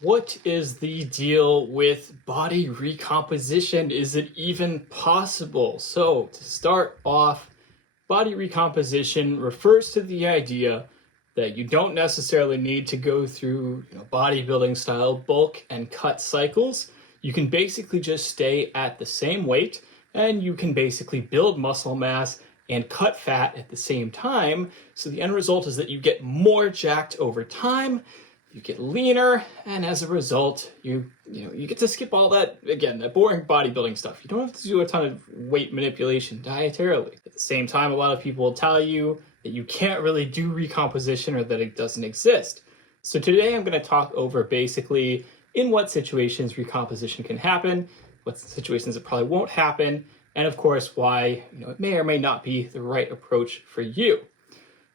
What is the deal with body recomposition? Is it even possible? So, to start off, body recomposition refers to the idea that you don't necessarily need to go through bodybuilding style bulk and cut cycles. You can basically just stay at the same weight and you can basically build muscle mass and cut fat at the same time. So the end result is that you get more jacked over time, you get leaner, and as a result, you get to skip all that, again, that boring bodybuilding stuff. You don't have to do a ton of weight manipulation dietarily. At the same time, a lot of people will tell you that you can't really do recomposition or that it doesn't exist. So today I'm going to talk over basically in what situations recomposition can happen, what situations it probably won't happen, and of course why it may or may not be the right approach for you.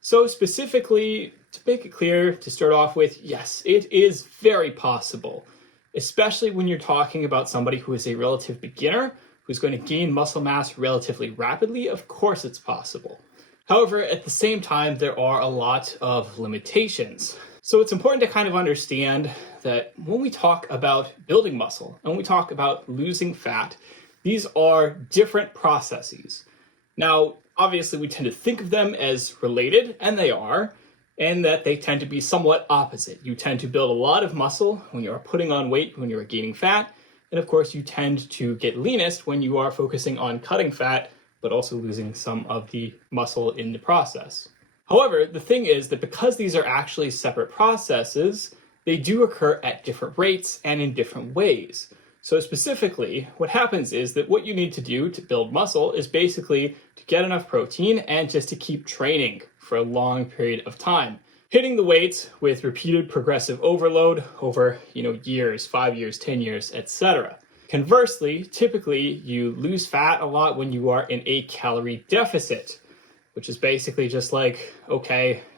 So specifically, to make it clear, to start off with, yes, it is very possible, especially when you're talking about somebody who is a relative beginner, who's going to gain muscle mass relatively rapidly. Of course it's possible. However, at the same time, there are a lot of limitations. So it's important to kind of understand that when we talk about building muscle and when we talk about losing fat, these are different processes. Now, obviously, we tend to think of them as related, and they are, and that they tend to be somewhat opposite. You tend to build a lot of muscle when you are putting on weight, when you are gaining fat, and of course, you tend to get leanest when you are focusing on cutting fat, but also losing some of the muscle in the process. However, the thing is that because these are actually separate processes, they do occur at different rates and in different ways. So specifically, what happens is that what you need to do to build muscle is basically to get enough protein and just to keep training for a long period of time, hitting the weights with repeated progressive overload over, years, 5 years, 10 years, etc. Conversely, typically you lose fat a lot when you are in a calorie deficit, which is basically just like,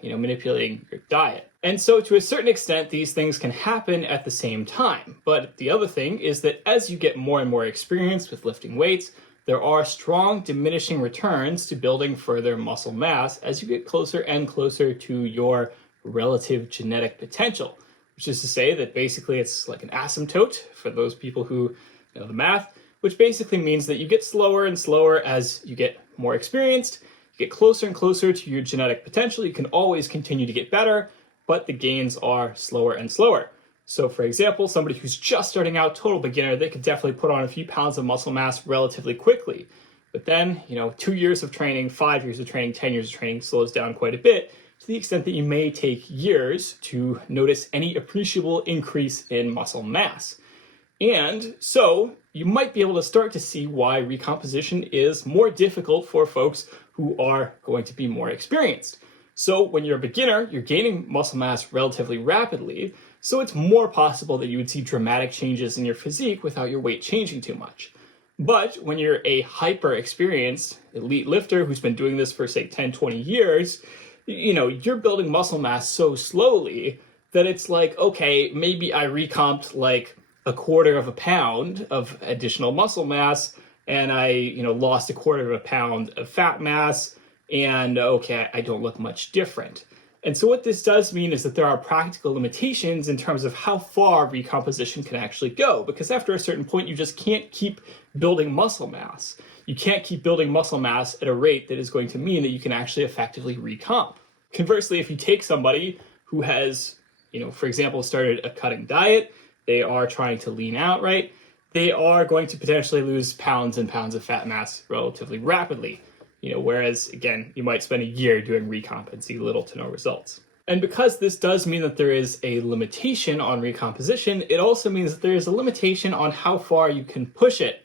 manipulating your diet. And so to a certain extent, these things can happen at the same time. But the other thing is that as you get more and more experience with lifting weights, there are strong diminishing returns to building further muscle mass as you get closer and closer to your relative genetic potential, which is to say that basically it's like an asymptote for those people who know the math, which basically means that you get slower and slower as you get more experienced, you get closer and closer to your genetic potential. You can always continue to get better, but the gains are slower and slower. So for example, somebody who's just starting out, total beginner, they could definitely put on a few pounds of muscle mass relatively quickly. But then, 2 years of training, 5 years of training, 10 years of training slows down quite a bit to the extent that you may take years to notice any appreciable increase in muscle mass. And so you might be able to start to see why recomposition is more difficult for folks who are going to be more experienced. So when you're a beginner, you're gaining muscle mass relatively rapidly, so it's more possible that you would see dramatic changes in your physique without your weight changing too much. But when you're a hyper-experienced elite lifter who's been doing this for, say, 10, 20 years, you're building muscle mass so slowly that it's like, okay, maybe I recomped like a quarter of a pound of additional muscle mass, and I, lost a quarter of a pound of fat mass, and okay, I don't look much different. And so what this does mean is that there are practical limitations in terms of how far recomposition can actually go, because after a certain point, you just can't keep building muscle mass. You can't keep building muscle mass at a rate that is going to mean that you can actually effectively recomp. Conversely, if you take somebody who has, for example, started a cutting diet, they are trying to lean out, right? They are going to potentially lose pounds and pounds of fat mass relatively rapidly. Whereas, again, you might spend a year doing recomp and see little to no results. And because this does mean that there is a limitation on recomposition, it also means that there is a limitation on how far you can push it.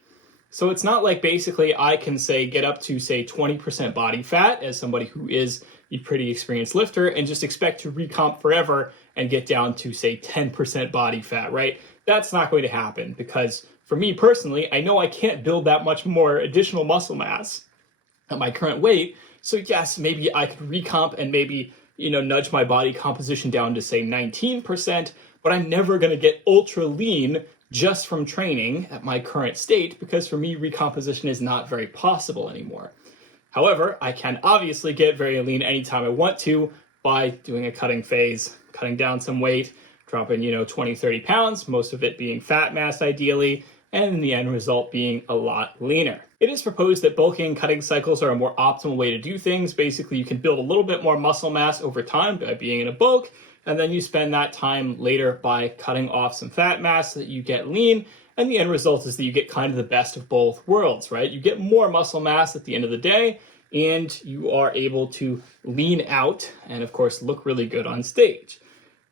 So it's not like basically I can get up to 20% body fat as somebody who is a pretty experienced lifter and just expect to recomp forever and get down to 10% body fat, right? That's not going to happen because for me personally, I know I can't build that much more additional muscle mass at my current weight. So yes, maybe I could recomp and maybe, nudge my body composition down to 19%, but I'm never going to get ultra lean just from training at my current state because for me, recomposition is not very possible anymore. However, I can obviously get very lean anytime I want to by doing a cutting phase, cutting down some weight, dropping, 20, 30 pounds, most of it being fat mass ideally, and the end result being a lot leaner. It is proposed that bulking and cutting cycles are a more optimal way to do things. Basically, you can build a little bit more muscle mass over time by being in a bulk, and then you spend that time later by cutting off some fat mass so that you get lean, and the end result is that you get kind of the best of both worlds, right? You get more muscle mass at the end of the day, and you are able to lean out and, of course, look really good on stage.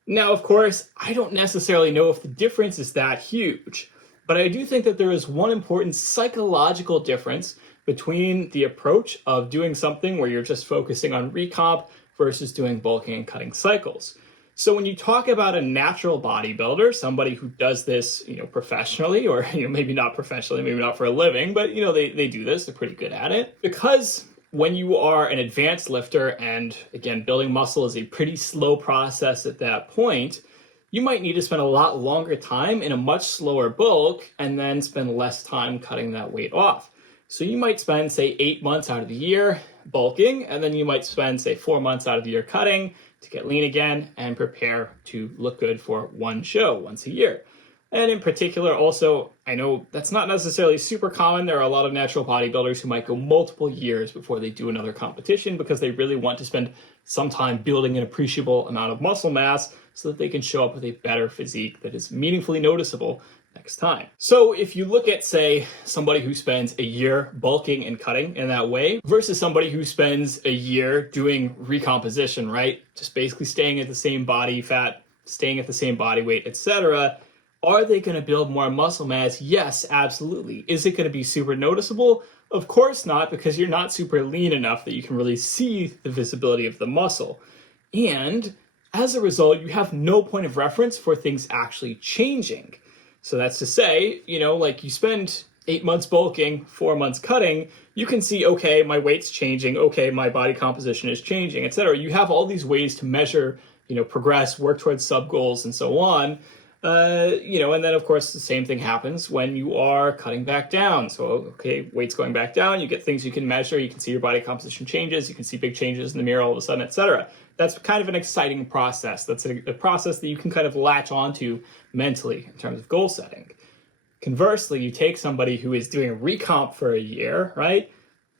Now, of course, I don't necessarily know if the difference is that huge, but I do think that there is one important psychological difference between the approach of doing something where you're just focusing on recomp versus doing bulking and cutting cycles. So when you talk about a natural bodybuilder, somebody who does this, professionally, or maybe not professionally, maybe not for a living, but they do this, they're pretty good at it. Because when you are an advanced lifter, and again, building muscle is a pretty slow process at that point, you might need to spend a lot longer time in a much slower bulk and then spend less time cutting that weight off. So you might spend, say, 8 months out of the year bulking, and then you might spend, say, 4 months out of the year cutting to get lean again and prepare to look good for one show once a year. And in particular, also, I know that's not necessarily super common. There are a lot of natural bodybuilders who might go multiple years before they do another competition because they really want to spend some time building an appreciable amount of muscle mass so that they can show up with a better physique that is meaningfully noticeable next time. So if you look at, say, somebody who spends a year bulking and cutting in that way versus somebody who spends a year doing recomposition, right? Just basically staying at the same body fat, staying at the same body weight, etc., are they going to build more muscle mass? Yes, absolutely. Is it going to be super noticeable? Of course not, because you're not super lean enough that you can really see the visibility of the muscle. And as a result, you have no point of reference for things actually changing. So that's to say, like you spend 8 months bulking, 4 months cutting, you can see, okay, my weight's changing, okay, my body composition is changing, etc. You have all these ways to measure, progress, work towards sub goals, and so on. And then of course the same thing happens when you are cutting back down. So, okay, weight's going back down, you get things you can measure, you can see your body composition changes, you can see big changes in the mirror all of a sudden, etc. That's kind of an exciting process. That's a process that you can kind of latch onto mentally in terms of goal setting. Conversely, you take somebody who is doing a recomp for a year, right?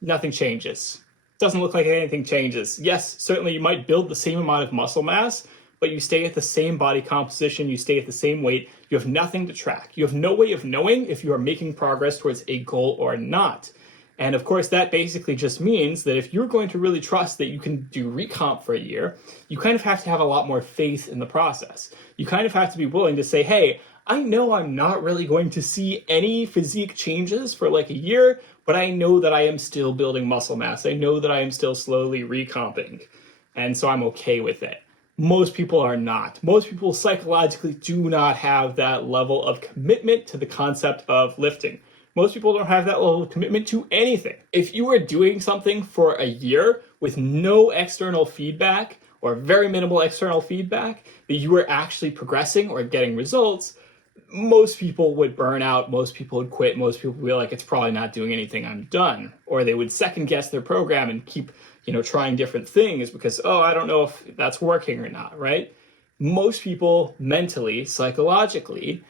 Nothing changes. Doesn't look like anything changes. Yes, certainly you might build the same amount of muscle mass, but you stay at the same body composition, you stay at the same weight, you have nothing to track. You have no way of knowing if you are making progress towards a goal or not. And of course, that basically just means that if you're going to really trust that you can do recomp for a year, you kind of have to have a lot more faith in the process. You kind of have to be willing to say, hey, I know I'm not really going to see any physique changes for like a year, but I know that I am still building muscle mass. I know that I am still slowly recomping. And so I'm okay with it. Most people are not. Most people psychologically do not have that level of commitment to the concept of lifting. Most people don't have that level of commitment to anything. If you are doing something for a year with no external feedback or very minimal external feedback that you are actually progressing or getting results, most people would burn out, most people would quit, most people would be like, it's probably not doing anything, I'm done. Or they would second guess their program and keep trying different things because, I don't know if that's working or not, right? Most people mentally, psychologically,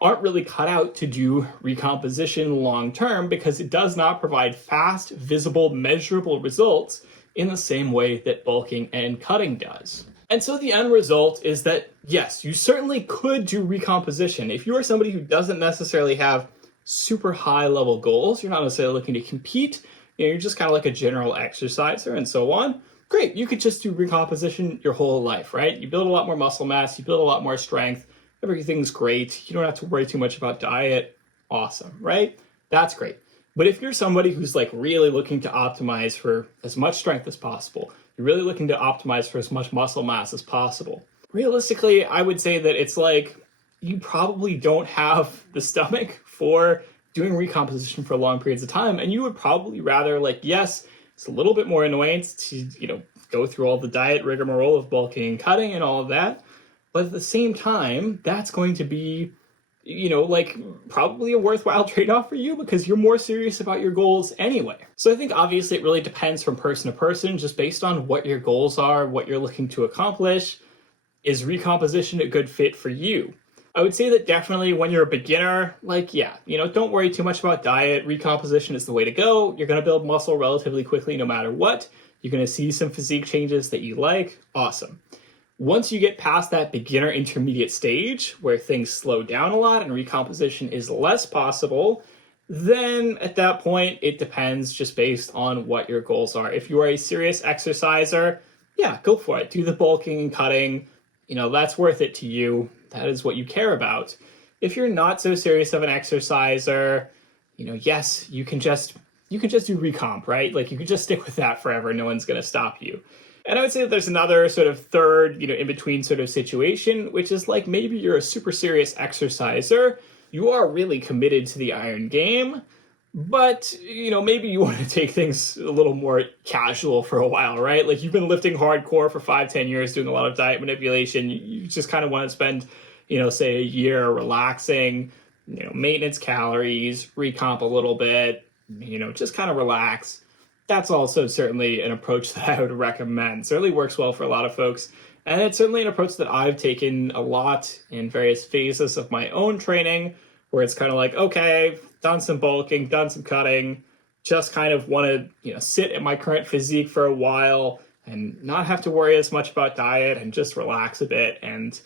aren't really cut out to do recomposition long term because it does not provide fast, visible, measurable results in the same way that bulking and cutting does. And so the end result is that, yes, you certainly could do recomposition. If you are somebody who doesn't necessarily have super high level goals, you're not necessarily looking to compete, you're just kind of like a general exerciser and so on, great, you could just do recomposition your whole life, right? You build a lot more muscle mass, you build a lot more strength, everything's great, you don't have to worry too much about diet, awesome, right? That's great. But if you're somebody who's like really looking to optimize for as much strength as possible, you're really looking to optimize for as much muscle mass as possible, realistically, I would say that it's like you probably don't have the stomach for doing recomposition for long periods of time, and you would probably rather, like, yes, it's a little bit more annoyance to, go through all the diet rigmarole of bulking and cutting and all of that, but at the same time, that's going to be, probably a worthwhile trade-off for you because you're more serious about your goals anyway. So I think obviously it really depends from person to person, just based on what your goals are, what you're looking to accomplish. Is recomposition a good fit for you? I would say that definitely when you're a beginner, like, yeah, don't worry too much about diet. Recomposition is the way to go. You're going to build muscle relatively quickly no matter what. You're going to see some physique changes that you like. Awesome. Once you get past that beginner intermediate stage where things slow down a lot and recomposition is less possible, then at that point, it depends just based on what your goals are. If you are a serious exerciser, yeah, go for it. Do the bulking and cutting. That's worth it to you. That is what you care about. If you're not so serious of an exerciser, yes, you can just do recomp, right? Like you can just stick with that forever. No one's going to stop you. And I would say that there's another sort of third, in between sort of situation, which is like maybe you're a super serious exerciser. You are really committed to the iron game, but, maybe you want to take things a little more casual for a while, right? Like you've been lifting hardcore for 5-10 years, doing a lot of diet manipulation. You just kind of want to spend, say a year relaxing, maintenance calories, recomp a little bit, just kind of relax. That's also certainly an approach that I would recommend. Certainly works well for a lot of folks. And it's certainly an approach that I've taken a lot in various phases of my own training, where it's kind of like, okay, done some bulking, done some cutting, just kind of want to, sit at my current physique for a while and not have to worry as much about diet and just relax a bit. And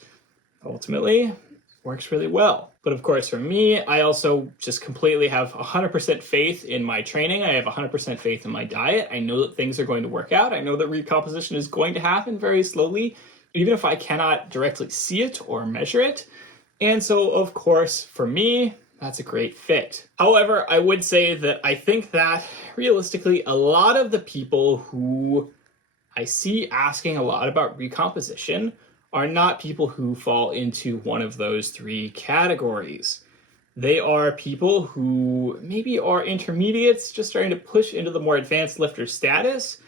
ultimately, works really well. But of course, for me, I also just completely have 100% faith in my training. I have 100% faith in my diet. I know that things are going to work out. I know that recomposition is going to happen very slowly, even if I cannot directly see it or measure it. And so, of course, for me, that's a great fit. However, I would say that I think that realistically, a lot of the people who I see asking a lot about recomposition are not people who fall into one of those three categories. They are people who maybe are intermediates, just starting to push into the more advanced lifter status.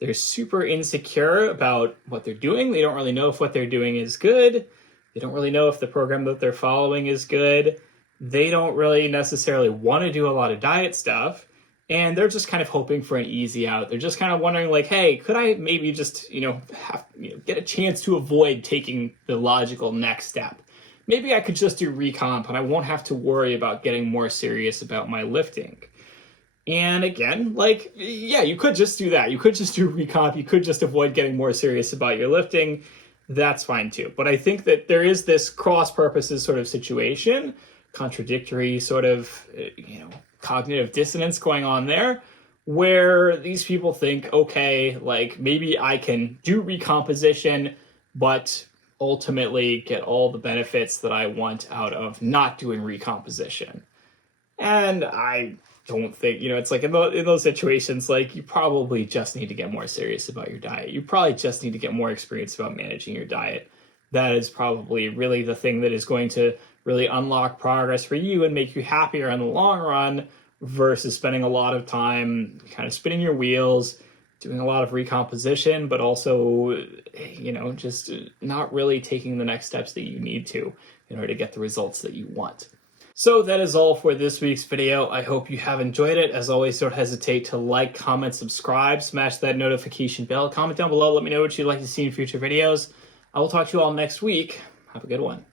They're super insecure about what they're doing. They don't really know if what they're doing is good. They don't really know if the program that they're following is good. They don't really necessarily want to do a lot of diet stuff. And they're just kind of hoping for an easy out. They're just kind of wondering like, hey, could I maybe just, get a chance to avoid taking the logical next step? Maybe I could just do recomp and I won't have to worry about getting more serious about my lifting. And again, like, yeah, you could just do that. You could just do recomp. You could just avoid getting more serious about your lifting. That's fine too. But I think that there is this cross-purposes sort of situation, contradictory sort of, cognitive dissonance going on there, where these people think, okay, like maybe I can do recomposition, but ultimately get all the benefits that I want out of not doing recomposition. And I don't think, it's like in those situations, like you probably just need to get more serious about your diet. You probably just need to get more experience about managing your diet. That is probably really the thing that is going to really unlock progress for you and make you happier in the long run versus spending a lot of time kind of spinning your wheels, doing a lot of recomposition, but also, just not really taking the next steps that you need to in order to get the results that you want. So that is all for this week's video. I hope you have enjoyed it. As always, don't hesitate to like, comment, subscribe, smash that notification bell, comment down below, let me know what you'd like to see in future videos. I will talk to you all next week. Have a good one.